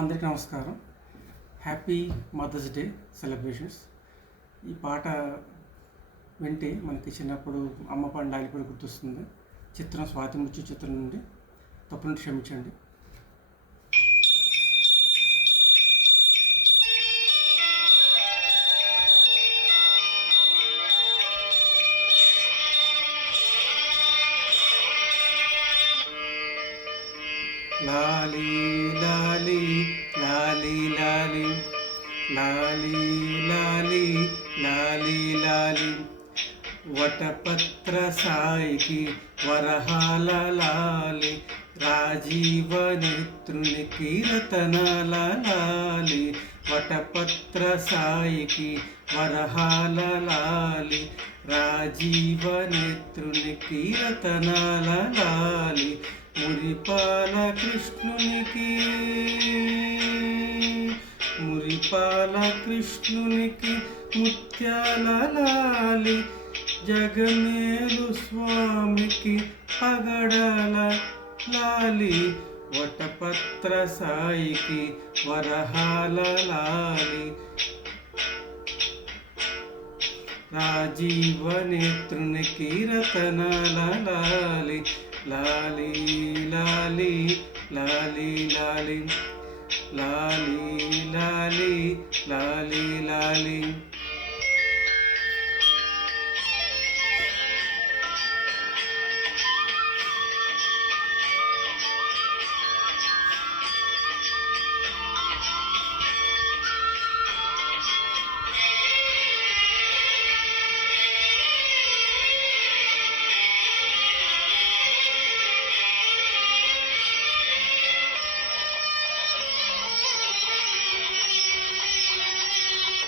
అందరికీ నమస్కారం. Happy mother's day celebrations. ఈ పాట వింటే మనకి చిన్నప్పుడు అమ్మ పాడిన లాలిపడి గుర్తొస్తుంది. చిత్రం స్వాతి ముచ్చు చిత్రం నుండి. తప్పును క్షమించండి. లాలి లాలి లాలి లాలి లాలి లాలి లాలి లాలి వటపత్ర సాయికి వరహాల లాలి రాజీవ నేత్రునికి రతనాల లాలి వటపత్ర సాయికి వరహాల లాలి రాజీవ నేత్రునికి రతనాల లాలి మురిపాల కృష్ణునికి ముత్యాల లాలి జగమేలు స్వామికి పగడాల లాలి వటపత్ర సాయికి వరహాల లాలి రాజీవ నేత్రునికి రతనాల లాలి లాలి లాలి లాలి లాలి లాలి లాలి లాలి లాలి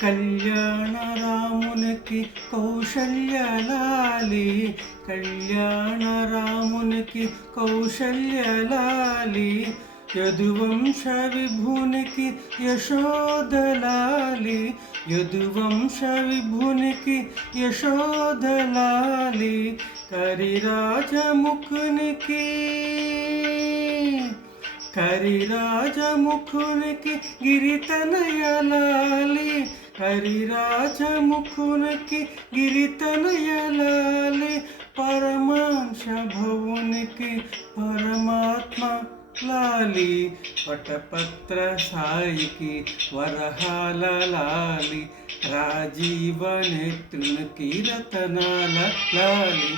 కళ్యాణ రామునికి కౌశల్యలాలి కళ్యాణ రామునికి కౌశల్యలాలి యదువంశ విభునికి యశోదలాలి యదువంశ విభునికి యశోదలాలి కరిరాజముఖునికి గిరితనయలాలి హరిరాజముఖునికి గిరితనయలాలి పరమాంశ భవునికి పరమాత్మ లాలి వటపత్ర సాయికి వరహాల లాలి రాజీవ నేత్రునికి రతనాల లాలి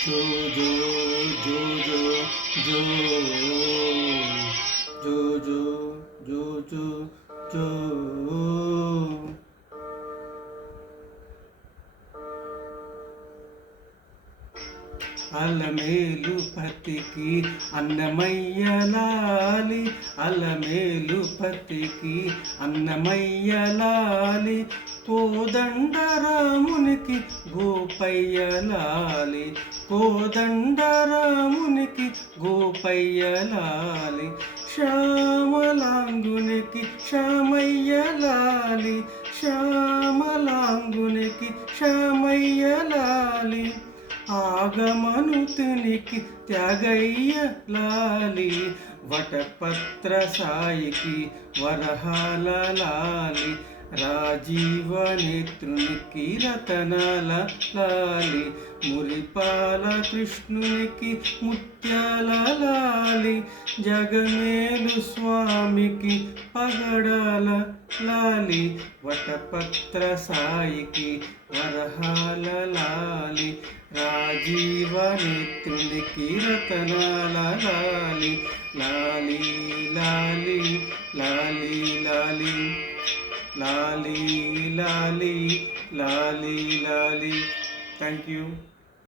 जो जो जो जो जो जो जो जो जो जो అలమేలు పతికి అన్నమయ్య లాలి అలమేలు పతికి అన్నమయ్య లాలి కోదండరామునికి గోపయ్య లాలి కోదండరామునికి గోపయ్య లాలి శ్యామలాంగునికి శ్యామయ్య లాలి శ్యామలాంగునికి శ్యామయ్య లాలి ఆగమనుతునికి త్యాగయ్య లాలి వటపత్ర సాయికి వరహాల లాలి రాజీవ నేత్రునికి రతనాల లాలి మురిపాల కృష్ణునికి ముత్యాల లాలి జగమేలు స్వామికి పగడాల లాలి వటపత్ర సాయికి వరహాల లాలి రాజీవ నేత్రునికి రతనాల లాలి లాలి లాలి లాలి లాలి లాలి లాలి లాలి లాలి. Thank you.